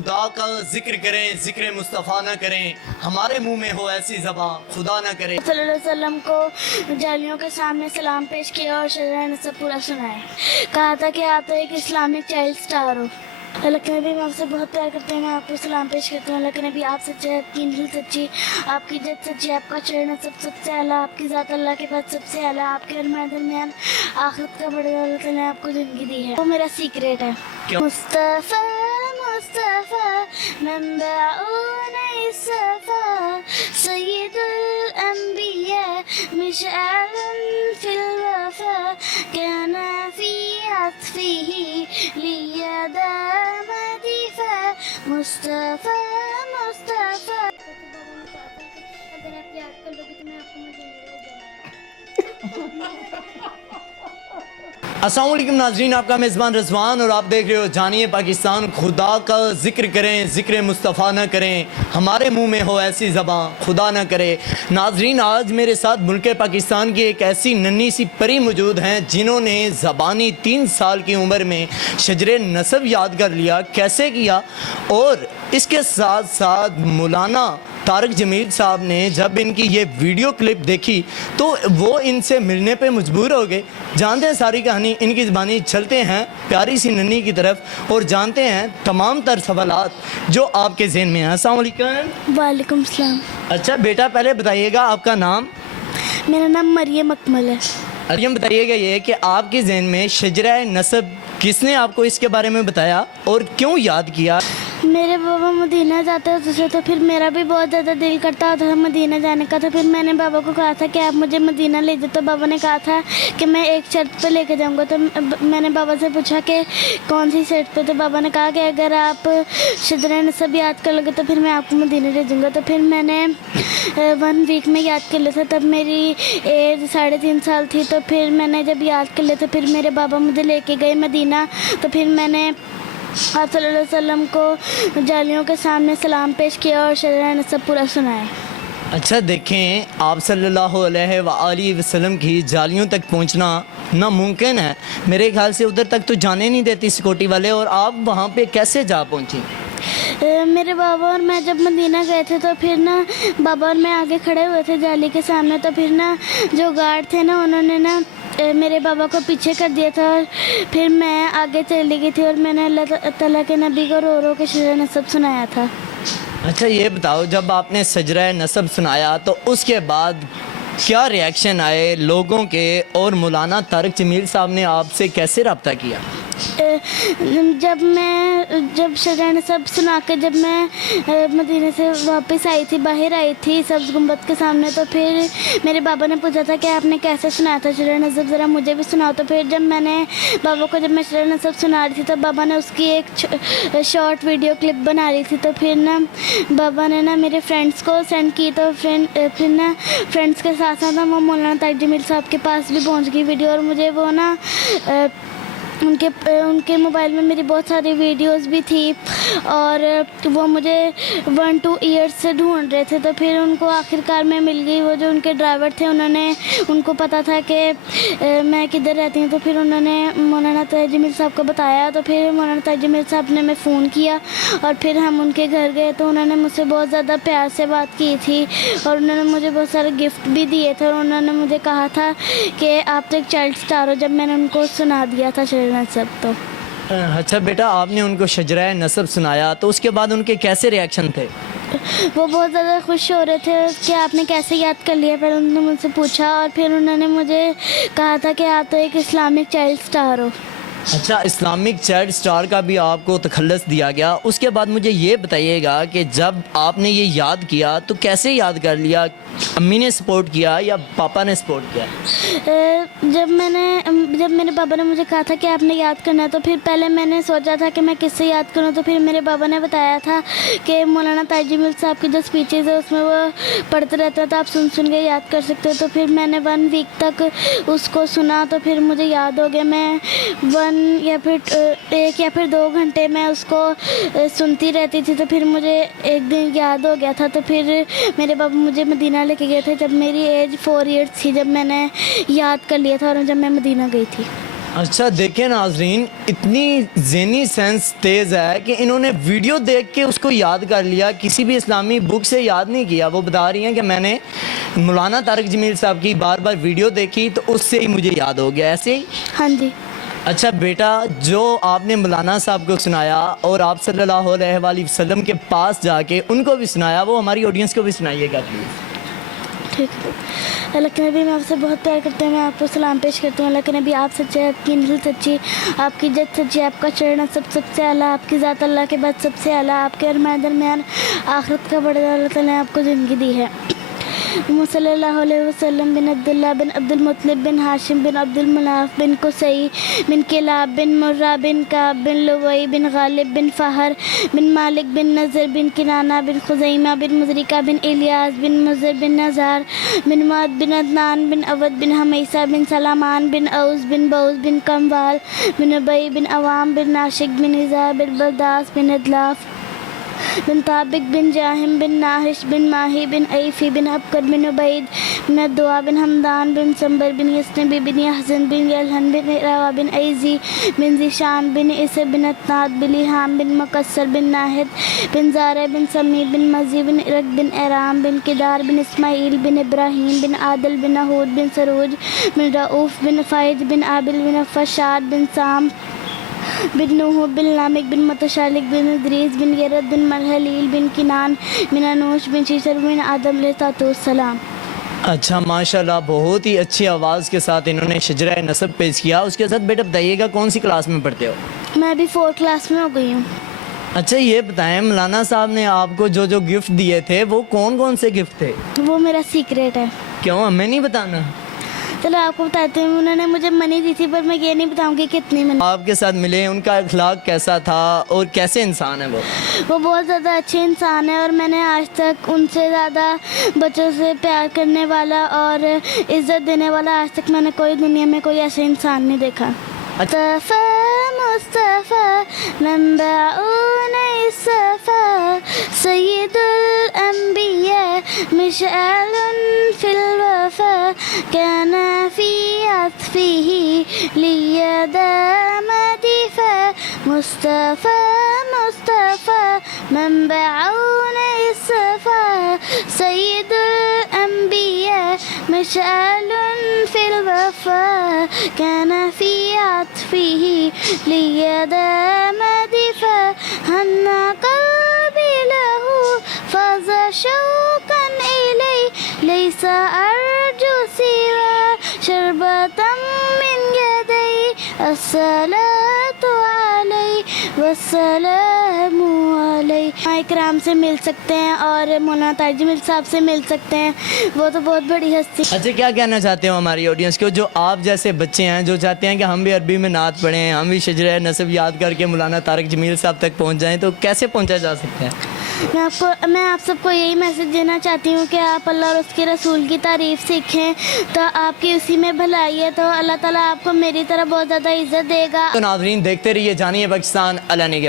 خدا کا ذکر کریں، ذکر مصطفیٰ نہ کریں، ہمارے منہ میں ہو ایسی زبان خدا نہ کرے۔ صلی اللہ علیہ وسلم کو جالیوں کے سامنے سلام پیش کیا اور شجرہ نصب پورا سنایا۔ کہا تھا کہ آپ تو ایک اسلامک چائلڈ سٹار ہو۔ اللہ کے نبی میں آپ سے بہت پیار کرتے ہیں، میں آپ کو سلام پیش کرتی ہوں۔ اللہ کے نبی آپ سچے، آپ کی انجیل سچی، آپ کی جد سچی، آپ کا چہرہ سب سے اعلیٰ، آپ کی ذات اللہ کے پاس سب سے اعلیٰ، آپ کے درمیان آخرت کا بڑے اللہ تعالیٰ نے آپ کو زندگی دی ہے۔ وہ میرا سیکریٹ ہے۔ مصطفیٰ مصطفیٰ منبعون الصفا سید الانبیاء مشعل فی الوفا كان في عطفه ليدام دفاع مصطفیٰ مصطفیٰ۔ اگر آپ یاد کر لو گے تو میں آپ کو السلام علیکم ناظرین، آپ کا میزبان رضوان اور آپ دیکھ رہے ہو جانیے پاکستان۔ خدا کا ذکر کریں، ذکر مصطفیٰ نہ کریں، ہمارے منہ میں ہو ایسی زبان خدا نہ کرے۔ ناظرین، آج میرے ساتھ ملک پاکستان کی ایک ایسی ننھی سی پری موجود ہیں جنہوں نے زبانی 3 سال کی عمر میں شجر نسب یاد کر لیا۔ کیسے کیا؟ اور اس کے ساتھ ساتھ مولانا طارق جمیل صاحب نے جب ان کی یہ ویڈیو کلپ دیکھی تو وہ ان سے ملنے پہ مجبور ہو گئے۔ جانتے ہیں ساری کہانی ان کی زبانی، چلتے ہیں پیاری سی ننھی کی طرف اور جانتے ہیں تمام تر سوالات جو آپ کے ذہن میں ہیں۔ السلام علیکم۔ وعلیکم السلام۔ اچھا بیٹا، پہلے بتائیے گا آپ کا نام؟ میرا نام مریم اکمل ہے۔ مریم، بتائیے گا یہ کہ آپ کے ذہن میں شجرہ نسب کس نے آپ کو اس کے بارے میں بتایا اور کیوں یاد کیا؟ میرے بابا مدینہ جاتے ہوتے تھے تو پھر میرا بھی بہت زیادہ دل کرتا ہوتا تھا مدینہ جانے کا، تو پھر میں نے بابا کو کہا تھا کہ آپ مجھے مدینہ لے جائیں، تو بابا نے کہا تھا کہ میں ایک شرط پہ لے کے جاؤں گا۔ تو میں نے بابا سے پوچھا کہ کون سی شرط پہ؟ تو بابا نے کہا کہ اگر آپ شجرہ نسب یاد کر لو گے تو پھر میں آپ کو مدینہ لے جاؤں گا۔ تو پھر میں نے 1 ویک میں یاد کر لیا تھا، تب میری ایج 3.5 سال تھی۔ تو پھر میں نے جب یاد کر لیا تو پھر میرے بابا مجھے لے کے گئے مدینہ، تو پھر میں نے آپ صلی اللہ علیہ وسلم کو جالیوں کے سامنے سلام پیش کیا اور شجرہ نسب پورا سنایا۔ اچھا دیکھیں، آپ صلی اللہ علیہ وآلہ وسلم کی جالیوں تک پہنچنا ناممکن ہے، میرے خیال سے ادھر تک تو جانے نہیں دیتی سیکورٹی والے، اور آپ وہاں پہ کیسے جا پہنچی؟ میرے بابا اور میں جب مدینہ گئے تھے تو پھر نا بابا اور میں آگے کھڑے ہوئے تھے جالی کے سامنے، تو پھر نا جو گارڈ تھے نا انہوں نے نا میرے بابا کو پیچھے کر دیا تھا، اور پھر میں آگے چلی گئی تھی اور میں نے اللہ تعالیٰ کے نبی کو رو رو کے شجرہ نسب سنایا تھا۔ اچھا یہ بتاؤ، جب آپ نے شجرہ نسب سنایا تو اس کے بعد کیا ریاکشن آئے لوگوں کے، اور مولانا طارق جمیل صاحب نے آپ سے کیسے رابطہ کیا؟ جب شجرہ نسب سنا کے جب میں مدینہ سے واپس آئی تھی، باہر آئی تھی سبز گنبد کے سامنے، تو پھر میرے بابا نے پوچھا تھا کہ آپ نے کیسے سنایا تھا شجرہ نسب، ذرا مجھے بھی سناؤ۔ تو پھر جب میں نے بابا کو جب میں شجرہ نسب سنا رہی تھی تو بابا نے اس کی ایک شارٹ ویڈیو کلپ بنا رہی تھی، تو پھر نا بابا نے نا میرے فرینڈس کو سینڈ کی، تو پھر نا فرینڈس کے ساتھ ساتھ وہ مولانا طارق جمیل صاحب کے پاس بھی پہنچ گئی ویڈیو، اور مجھے وہ نا ان کے موبائل میں میری بہت ساری ویڈیوز بھی تھی، اور وہ مجھے 1-2 ایئرس سے ڈھونڈ رہے تھے۔ تو پھر ان کو آخر کار میں مل گئی، وہ جو ان کے ڈرائیور تھے ان کو پتہ تھا کہ میں کدھر رہتی ہوں، تو پھر انہوں نے مولانا طارق جمیل صاحب کو بتایا۔ تو پھر مولانا طارق جمیل صاحب نے میں فون کیا اور پھر ہم ان کے گھر گئے، تو انہوں نے مجھ سے بہت زیادہ پیار سے بات کی تھی، اور انہوں نے مجھے بہت سارے گفٹ بھی دیے تھے، اور انہوں نے مجھے کہا تھا کہ آپ تو ایک چائلڈ سٹار ہو، جب میں نے ان کو سنا دیا تھا شجرہ نسب تو۔ اچھا بیٹا، آپ نے ان کو شجرہ نسب سنایا تو اس کے بعد ان کے کیسے ریاکشن تھے؟ وہ بہت زیادہ خوش ہو رہے تھے کہ آپ نے کیسے یاد کر لیا، پھر انہوں نے مجھ سے پوچھا، اور پھر انہوں نے مجھے کہا تھا کہ آپ تو ایک اسلامک چائلڈ سٹار ہو۔ اچھا، اسلامک چائلڈ سٹار کا بھی آپ کو تخلص دیا گیا۔ اس کے بعد مجھے یہ بتائیے گا کہ جب آپ نے یہ یاد کیا تو کیسے یاد کر لیا؟ امی نے سپورٹ کیا یا پاپا نے سپورٹ کیا؟ جب میرے بابا نے مجھے کہا تھا کہ آپ نے یاد کرنا ہے، تو پھر پہلے میں نے سوچا تھا کہ میں کس سے یاد کروں، تو پھر میرے بابا نے بتایا تھا کہ مولانا طارق جمیل صاحب کی جو اسپیچز ہے اس میں وہ پڑھتے رہتے ہیں، تو آپ سن کے یاد کر سکتے ہو۔ تو پھر میں نے 1 ویک تک اس کو سنا، تو پھر مجھے یاد ہو گیا۔ میں 1 یا پھر 2 گھنٹے میں اس کو سنتی رہتی تھی، تو پھر مجھے ایک دن یاد ہو گیا تھا، تو پھر میرے بابا مجھے مدینہ لے کے گئے تھے جب میری ایج 4 ایئرس تھی، جب میں نے یاد کر لیا تھا اور جب میں مدینہ گئی تھی۔ اچھا دیکھیں ناظرین، اتنی ذہنی سینس تیز ہے کہ انہوں نے ویڈیو دیکھ کے اس کو یاد کر لیا، کسی بھی اسلامی بک سے یاد نہیں کیا۔ وہ بتا رہی ہیں کہ میں نے مولانا طارق جمیل صاحب کی بار بار ویڈیو دیکھی تو اس سے ہی مجھے یاد ہو گیا، ایسے ہی؟ ہاں جی۔ اچھا بیٹا، جو آپ نے مولانا صاحب کو سنایا اور آپ صلی اللہ علیہ وآلہ وسلم کے پاس جا کے ان کو بھی سنایا، وہ ہماری آڈینس کو بھی سنائیے گا پلیز۔ ٹھیک ہے۔ اللہ کے نبی، میں آپ سے بہت پیار کرتے ہیں، میں آپ کو سلام پیش کرتی ہوں۔ اللہ کے نبی، آپ سچے، آپ کی نسل سچی، آپ کی جد سچی، آپ کا چرنا سب سے اعلیٰ، آپ کی ذات اللہ کے بعد سب سے اعلیٰ، آپ کے درمیان آخرت کا بڑا اللہ تعالیٰ نے آپ کو زندگی دی ہے۔ صلی اللہ علیہ وسلم بن عبداللہ بن عبد المطلب بن ہاشم بن عبد المناف بن قصی بن کلاب بن مرہ بن کعب بن لوئی بن غالب بن فہر بن مالک بن نضر بن کنانہ بن خزیمہ بن مزرکہ بن الیاس بن مضر بن نزار بن معد بن عدنان بن عود بن حمیسہ بن سلامان بن اوس بن بوس بن کموال بن ابی بن عوام بن ناشق بن عزا بن برداس بن ادلاف بن طابق بن جاہم بن ناہش بن ماہی بن عیفی بن عبقر بن عبید بن الدعا بن حمدان بن سنبر بن یسنبی بن یحزن بن یلہن بن عراوہ بن عیزی بن ذیشان بن عیسر بن اتناد بن لیہام بن مقصر بن ناہد بن زارع بن سمی بن مزی بن عرق بن ارام بن کدار بن اسماعیل بن ابراہیم بن عادل بن نہود بن سروج بن رعوف بن فائد بن عابل بن فشاد بن سام بن نوح بن لامک بن متشالک بن ادریس بن یرد بن مرحلیل بن کنان بن انوش بن شیشر بن آدم علیہ السلام۔ اچھا ماشاءاللہ، بہت ہی اچھی آواز کے ساتھ انہوں نے شجرہ نسب پیش کیا۔ اس کے ساتھ بیٹا بتائیے گا کون سی کلاس میں پڑھتے ہو؟ میں ابھی 4 کلاس میں ہو گئی ہوں۔ اچھا یہ بتائیں، مولانا صاحب نے آپ کو جو گفٹ دیے تھے وہ کون سے گفٹ تھے؟ وہ میرا سیکریٹ ہے۔ کیوں، ہمیں نہیں بتانا؟ چلو آپ کو بتاتے ہیں، انہوں نے مجھے منی دی تھی پر میں یہ نہیں بتاؤں گی کتنی منی۔ آپ کے ساتھ ملے، ان کا اخلاق کیسا تھا اور کیسے انسان ہے وہ؟ وہ بہت زیادہ اچھے انسان ہیں اور میں نے آج تک ان سے زیادہ بچوں سے پیار کرنے والا اور عزت دینے والا آج تک میں نے کوئی دنیا میں کوئی ایسا انسان نہیں دیکھا۔ مصطفیٰ منبعون الصفا سید الانبیاء مشعل فی الوفا كان في عطفه ليدام دفا مصطفى منبعون الصفا سید الانبیاء مشعل في الوفا كان في عطفه ليدام دفا هنى قلبي له فاز شوقا إليه ليس أرجو سوى شربة من يدي الصلاة عليه والسلام عليه۔ اکرام سے مل سکتے ہیں اور مولانا طارق جمیل صاحب سے مل سکتے ہیں، وہ تو بہت بڑی ہستی۔ اچھا کیا کہنا چاہتے ہو ہماری آڈینس کو جو آپ جیسے بچے ہیں جو چاہتے ہیں کہ ہم بھی عربی میں نعت پڑھیں، ہم بھی شجرہ نسب یاد کر کے مولانا طارق جمیل صاحب تک پہنچ جائیں، تو کیسے پہنچا جا سکتا ہے؟ میں آپ سب کو یہی میسج دینا چاہتی ہوں کہ آپ اللہ اور اس کے رسول کی تعریف سیکھیں تو آپ کی اسی میں بھلائی ہے، تو اللہ تعالیٰ آپ کو میری طرح بہت زیادہ عزت دے گا۔ تو ناظرین دیکھتے رہیے جانیے پاکستان، اللہ نے